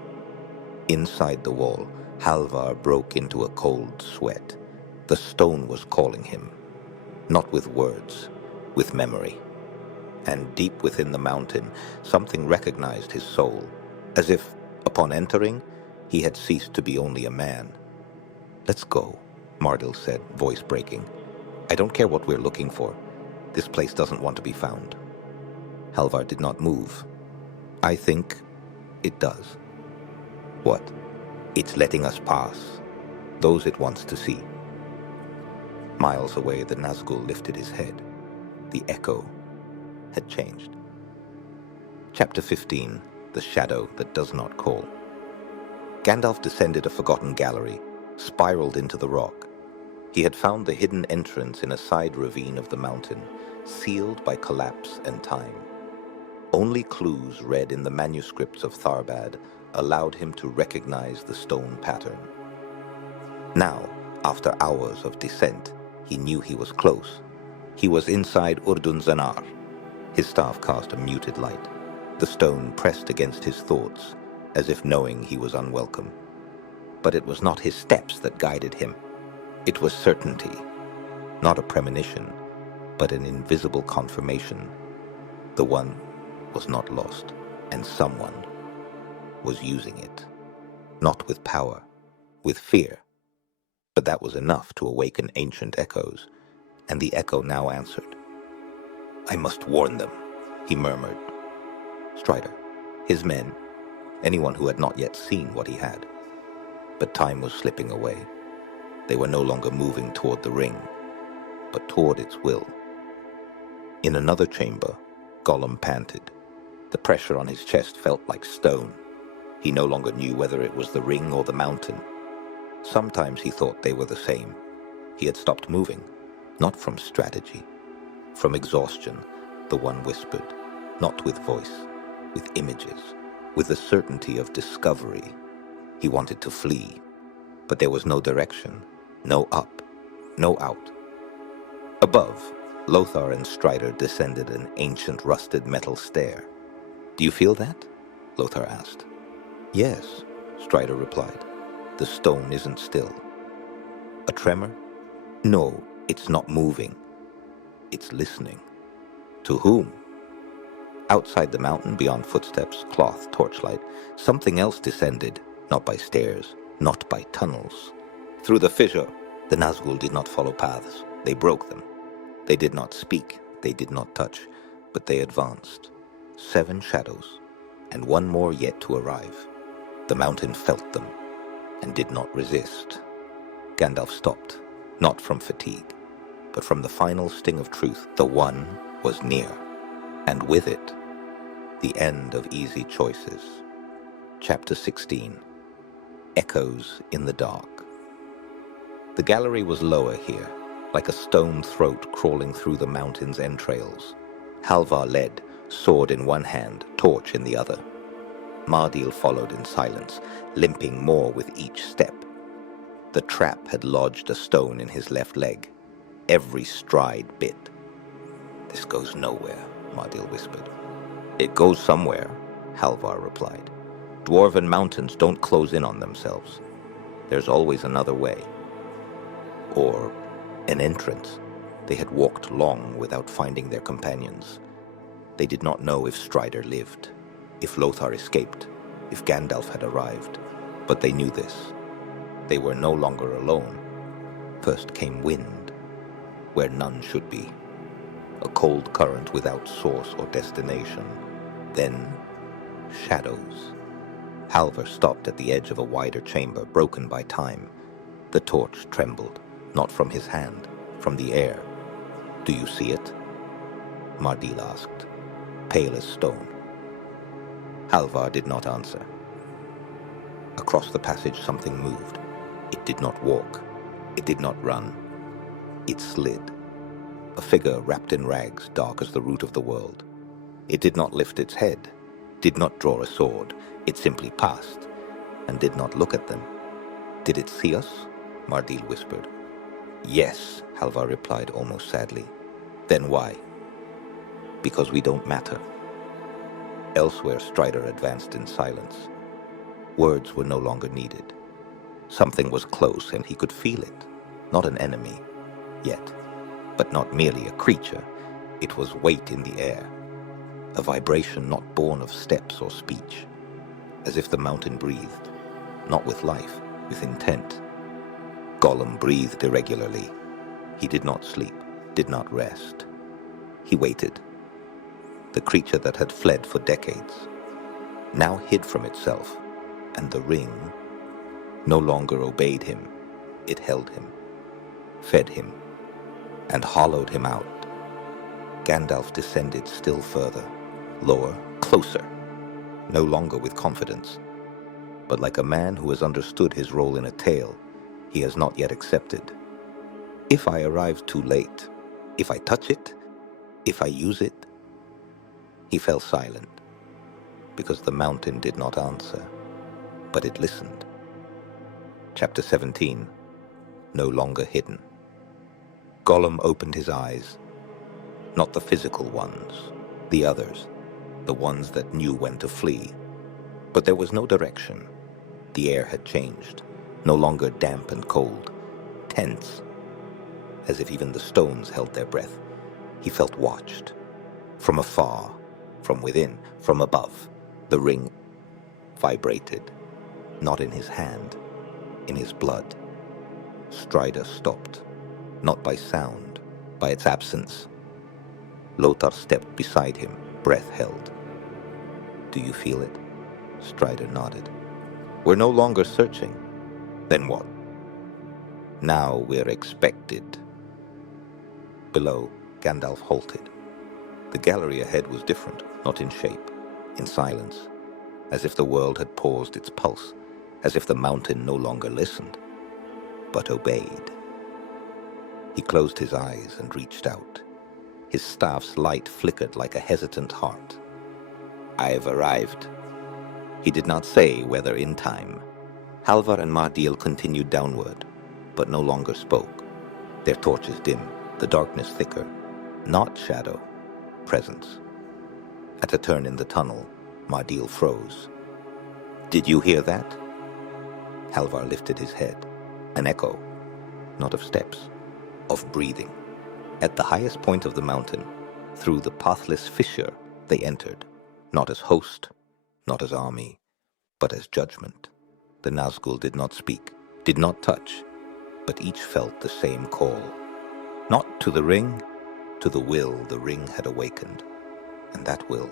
Inside the wall, Halvar broke into a cold sweat. The stone was calling him. Not with words, with memory. And deep within the mountain, something recognized his soul, as if, upon entering, he had ceased to be only a man. Let's go, Mardil said, voice breaking. I don't care what we're looking for. This place doesn't want to be found. Halvar did not move. I think it does. What? It's letting us pass. Those it wants to see. Miles away, the Nazgûl lifted his head. The echo had changed. Chapter 15, The Shadow That Does Not Call. Gandalf descended a forgotten gallery, spiraled into the rock. He had found the hidden entrance in a side ravine of the mountain, sealed by collapse and time. Only clues read in the manuscripts of Tharbad allowed him to recognize the stone pattern. Now, after hours of descent, He knew he was close. He was inside Urdun Zanar. His staff cast a muted light. The stone pressed against his thoughts, as if knowing he was unwelcome. But it was not his steps that guided him. It was certainty, not a premonition, but an invisible confirmation. The one was not lost, and someone was using it. Not with power, with fear. But that was enough to awaken ancient echoes, and the echo now answered. "I must warn them," he murmured. Strider, his men, anyone who had not yet seen what he had. But time was slipping away. They were no longer moving toward the ring, but toward its will. In another chamber, Gollum panted. The pressure on his chest felt like stone. He no longer knew whether it was the ring or the mountain. Sometimes he thought they were the same. He had stopped moving, not from strategy. From exhaustion, the one whispered, not with voice, with images, with the certainty of discovery. He wanted to flee, but there was no direction, no up, no out. Above, LOTR and Strider descended an ancient rusted metal stair. "Do you feel that?" LOTR asked. "Yes," Strider replied. "The stone isn't still." "A tremor?" "No, it's not moving. It's listening." "To whom?" Outside the mountain, beyond footsteps, cloth, torchlight, something else descended, not by stairs, not by tunnels. Through the fissure, the Nazgûl did not follow paths. They broke them. They did not speak, they did not touch, but they advanced. 7 shadows, and one more yet to arrive. The mountain felt them, and did not resist. Gandalf stopped, not from fatigue, but from the final sting of truth. The one was near, and with it, the end of easy choices. Chapter 16. Echoes in the Dark. The gallery was lower here, like a stone throat crawling through the mountain's entrails. Halvar led, sword in one hand, torch in the other. Mardil followed in silence, limping more with each step. The trap had lodged a stone in his left leg. Every stride bit. "This goes nowhere," Mardil whispered. "It goes somewhere," Halvar replied. "Dwarven mountains don't close in on themselves. There's always another way. Or an entrance." They had walked long without finding their companions. They did not know if Strider lived, if LOTR escaped, if Gandalf had arrived. But they knew this. They were no longer alone. First came wind, where none should be. A cold current without source or destination. Then, shadows. Halvar stopped at the edge of a wider chamber, broken by time. The torch trembled, not from his hand, from the air. "Do you see it?" Mardil asked, pale as stone. Halvar did not answer. Across the passage something moved. It did not walk. It did not run. It slid. A figure wrapped in rags, dark as the root of the world. It did not lift its head, did not draw a sword. It simply passed, and did not look at them. "Did it see us?" Mardil whispered. "Yes," Halvar replied almost sadly. "Then why?" "Because we don't matter." Elsewhere, Strider advanced in silence. Words were no longer needed. Something was close, and he could feel it. Not an enemy, yet, but not merely a creature. It was weight in the air, a vibration not born of steps or speech, as if the mountain breathed, not with life, with intent. Gollum breathed irregularly. He did not sleep, did not rest. He waited. The creature that had fled for decades now hid from itself, and the ring no longer obeyed him. It held him, fed him, and hollowed him out. Gandalf descended still further, lower, closer, no longer with confidence, but like a man who has understood his role in a tale he has not yet accepted. If I arrive too late, if I touch it, if I use it. He fell silent, because the mountain did not answer, but it listened. Chapter 17. No longer hidden. Gollum opened his eyes. Not the physical ones, the others, the ones that knew when to flee. But there was no direction. The air had changed, no longer damp and cold, tense, as if even the stones held their breath. He felt watched. From afar, from within, from above, the ring vibrated, not in his hand, in his blood. Strider stopped, not by sound, by its absence. LOTR stepped beside him, breath held. "Do you feel it?" Strider nodded. "We're no longer searching." "Then what?" "Now we're expected." Below, Gandalf halted. The gallery ahead was different, not in shape, in silence, as if the world had paused its pulse, as if the mountain no longer listened, but obeyed. He closed his eyes and reached out. His staff's light flickered like a hesitant heart. "I've arrived." He did not say whether in time. Halvar and Mardil continued downward, but no longer spoke. Their torches dim, the darkness thicker. Not shadow, presence. At a turn in the tunnel, Mardil froze. "Did you hear that?" Halvar lifted his head. An echo, not of steps, of breathing. At the highest point of the mountain, through the pathless fissure, they entered, not as host, not as army, but as judgment. The Nazgûl did not speak, did not touch, but each felt the same call. Not to the ring, to the will the ring had awakened. And that will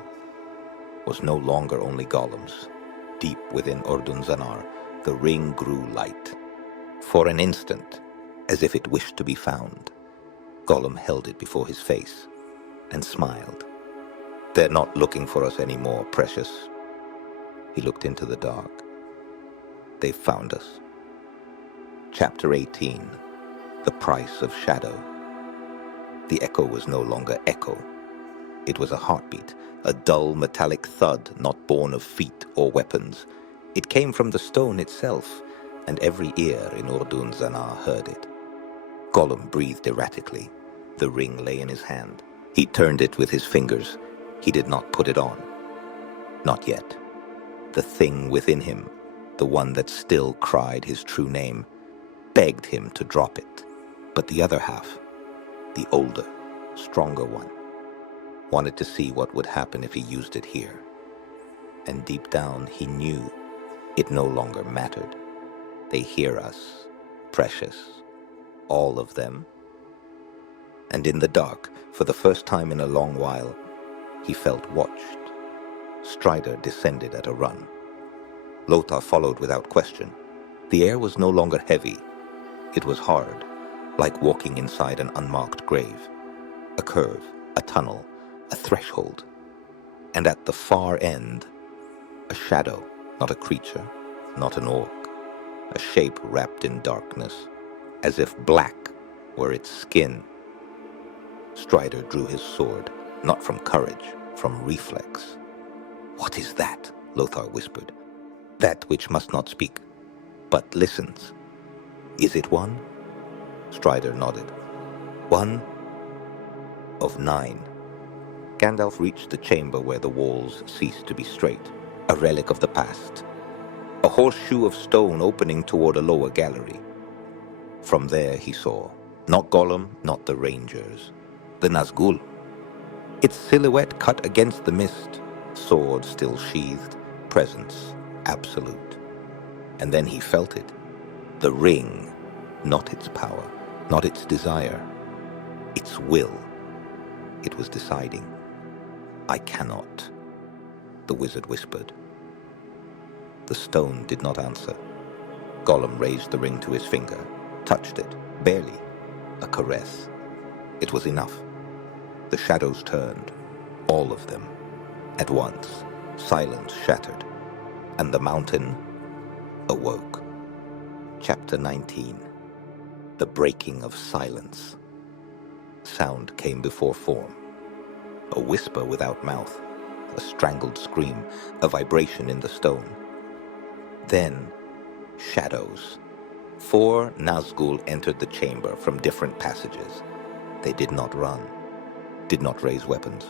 was no longer only Gollum's. Deep within Urdun Zanar, the ring grew light. For an instant, as if it wished to be found, Gollum held it before his face and smiled. "They're not looking for us anymore, precious." He looked into the dark. "They've found us." Chapter 18. The Price of Shadow. The echo was no longer echo. It was a heartbeat, a dull metallic thud not born of feet or weapons. It came from the stone itself, and every ear in Urdun Zanar heard it. Gollum breathed erratically. The ring lay in his hand. He turned it with his fingers. He did not put it on. Not yet. The thing within him, the one that still cried his true name, begged him to drop it. But the other half, the older, stronger one, wanted to see what would happen if he used it here. And deep down he knew it no longer mattered. They hear us, precious, all of them. And in the dark, for the first time in a long while, he felt watched. Strider descended at a run. LOTR followed without question. The air was no longer heavy. It was hard, like walking inside an unmarked grave. A curve, a tunnel, a threshold. And at the far end, a shadow, not a creature, not an orc. A shape wrapped in darkness, as if black were its skin. Strider drew his sword, not from courage, from reflex. "What is that?" LOTR whispered. "That which must not speak, but listens. Is it one?" Strider nodded. "One of 9. Gandalf reached the chamber where the walls ceased to be straight, a relic of the past. A horseshoe of stone opening toward a lower gallery. From there he saw, not Gollum, not the Rangers, the Nazgûl. Its silhouette cut against the mist, sword still sheathed, presence absolute. And then he felt it. The ring, not its power, not its desire, its will. It was deciding. "I cannot," the wizard whispered. The stone did not answer. Gollum raised the ring to his finger, touched it, barely, a caress. It was enough. The shadows turned, all of them, at once. Silence shattered, and the mountain awoke. Chapter 19. The Breaking of Silence. Sound came before form. A whisper without mouth, a strangled scream, a vibration in the stone. Then, shadows. 4 Nazgûl entered the chamber from different passages. They did not run, did not raise weapons.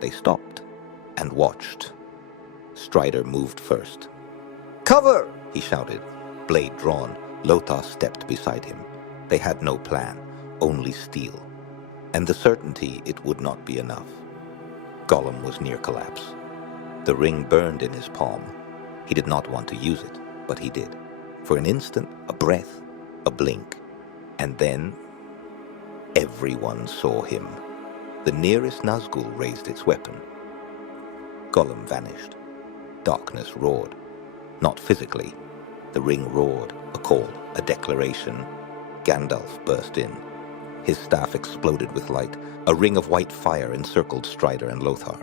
They stopped and watched. Strider moved first. Cover! He shouted, blade drawn. LOTR stepped beside him. They had no plan, only steel, and the certainty it would not be enough. Gollum was near collapse. The ring burned in his palm. He did not want to use it, but he did. For an instant, a breath, a blink, and then everyone saw him. The nearest Nazgul raised its weapon. Gollum vanished. Darkness roared. Not physically. The ring roared, a call, a declaration. Gandalf burst in. His staff exploded with light. A ring of white fire encircled Strider and LOTR.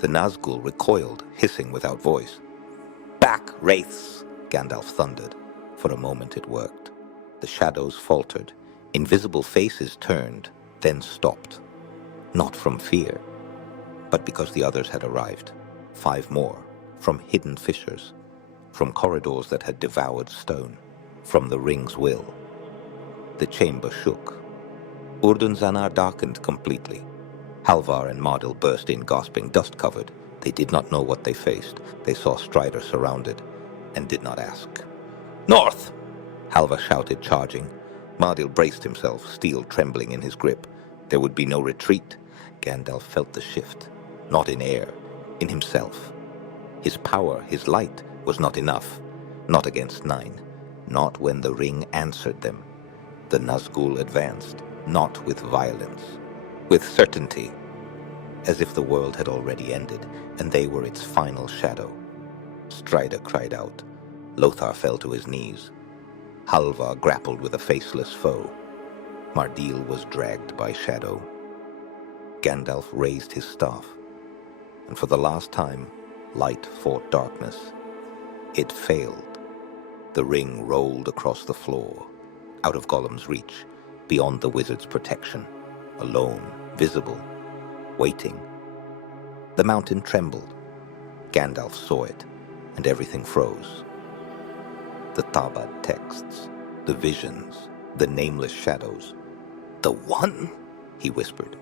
The Nazgul recoiled, hissing without voice. "Back, wraiths!" Gandalf thundered. For a moment it worked. The shadows faltered. Invisible faces turned, then stopped. Not from fear, but because the others had arrived. 5 more, from hidden fissures, from corridors that had devoured stone, from the ring's will. The chamber shook. Urdun-Zanar darkened completely. Halvar and Mardil burst in, gasping, dust-covered. They did not know what they faced. They saw Strider surrounded, and did not ask. "North!" Halvar shouted, charging. Mardil braced himself, steel trembling in his grip. There would be no retreat. Gandalf felt the shift. Not in air, in himself. His power, his light, was not enough. Not against 9. Not when the ring answered them. The Nazgûl advanced, not with violence, with certainty, as if the world had already ended, and they were its final shadow. Strider cried out. LOTR fell to his knees. Halvar grappled with a faceless foe. Mardil was dragged by shadow. Gandalf raised his staff, and for the last time, light fought darkness. It failed. The ring rolled across the floor, out of Gollum's reach, beyond the wizard's protection, alone, visible, waiting. The mountain trembled. Gandalf saw it, and everything froze. The Tabad texts, the visions, the nameless shadows. "The one?" he whispered.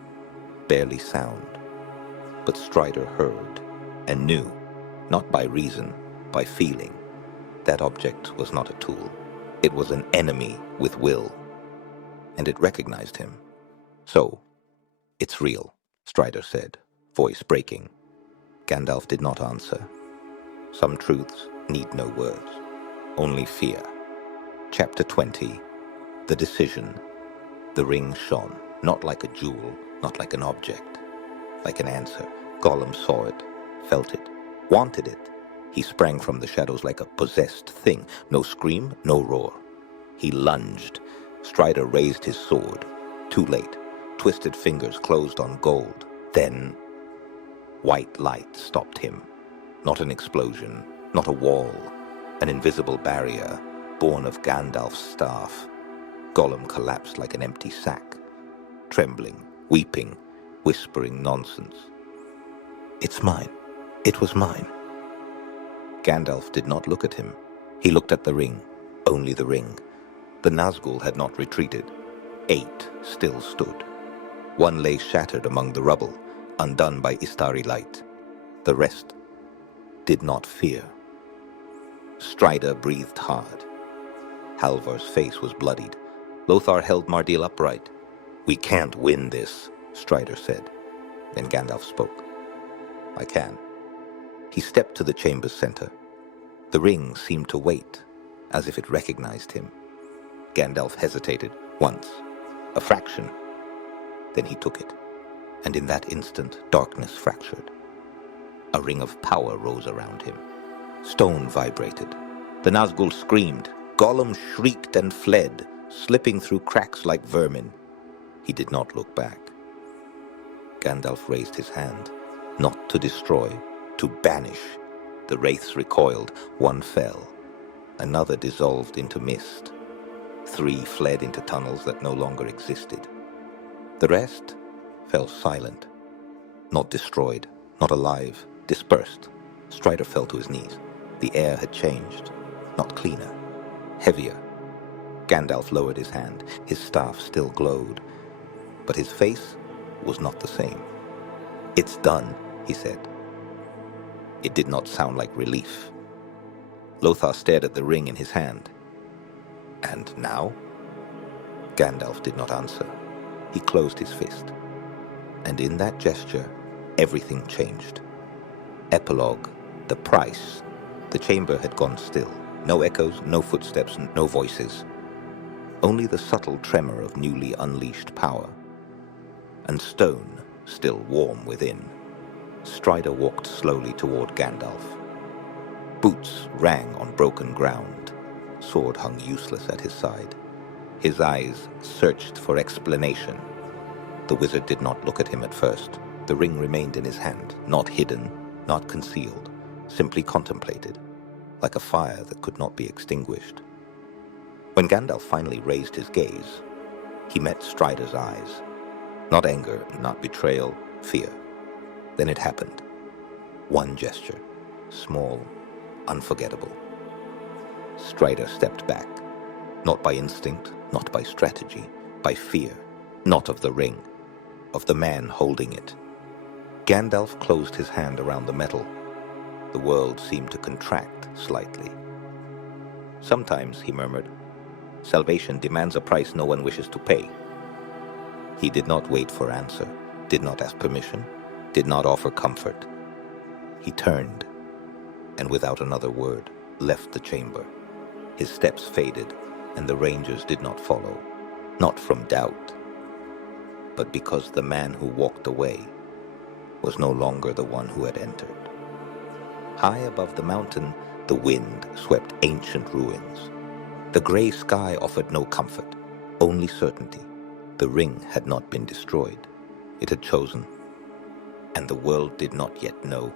Barely sound. But Strider heard, and knew, not by reason, by feeling. That object was not a tool. It was an enemy with will. And it recognized him. "So, it's real," Strider said, voice breaking. Gandalf did not answer. Some truths need no words, only fear. Chapter 20. The Decision. The ring shone, not like a jewel, not like an object, like an answer. Gollum saw it, felt it, wanted it. He sprang from the shadows like a possessed thing. No scream, no roar. He lunged. Strider raised his sword. Too late. Twisted fingers closed on gold. Then, white light stopped him. Not an explosion, not a wall. An invisible barrier, born of Gandalf's staff. Gollum collapsed like an empty sack, trembling, weeping, whispering nonsense. "It's mine. It was mine." Gandalf did not look at him. He looked at the ring, only the ring. The Nazgûl had not retreated. 8 still stood. 1 lay shattered among the rubble, undone by Istari light. The rest did not fear. Strider breathed hard. Halvar's face was bloodied. LOTR held Mardil upright. "We can't win this," Strider said. Then Gandalf spoke. "I can." He stepped to the chamber's center. The ring seemed to wait, as if it recognized him. Gandalf hesitated once, a fraction. Then he took it, and in that instant darkness fractured. A ring of power rose around him. Stone vibrated. The Nazgûl screamed. Gollum shrieked and fled, slipping through cracks like vermin. He did not look back. Gandalf raised his hand, not to destroy, to banish. The wraiths recoiled. 1 fell. Another dissolved into mist. 3 fled into tunnels that no longer existed. The rest fell silent. Not destroyed, not alive, dispersed. Strider fell to his knees. The air had changed. Not cleaner. Heavier. Gandalf lowered his hand. His staff still glowed. but his face was not the same. "It's done," he said. It did not sound like relief. Lothar stared at the ring in his hand. "And now?" Gandalf did not answer. He closed his fist. And in that gesture, everything changed. Epilogue, the price. The chamber had gone still. No echoes, no footsteps, no voices. Only the subtle tremor of newly unleashed power. And stone, still warm within. Strider walked slowly toward Gandalf. Boots rang on broken ground. Sword hung useless at his side. His eyes searched for explanation. The wizard did not look at him at first. The ring remained in his hand, not hidden, not concealed, simply contemplated, like a fire that could not be extinguished. When Gandalf finally raised his gaze, he met Strider's eyes. Not anger, not betrayal, fear. Then it happened. One gesture, small, unforgettable. Strider stepped back, not by instinct, not by strategy, by fear, not of the ring, of the man holding it. Gandalf closed his hand around the metal. The world seemed to contract slightly. "Sometimes," he murmured, "salvation demands a price no one wishes to pay." He did not wait for answer, did not ask permission, did not offer comfort. He turned, and without another word, left the chamber. His steps faded, and the rangers did not follow, not from doubt, but because the man who walked away was no longer the one who had entered. High above the mountain, the wind swept ancient ruins. The gray sky offered no comfort, only certainty. The ring had not been destroyed. It had chosen, and the world did not yet know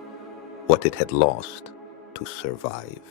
what it had lost to survive.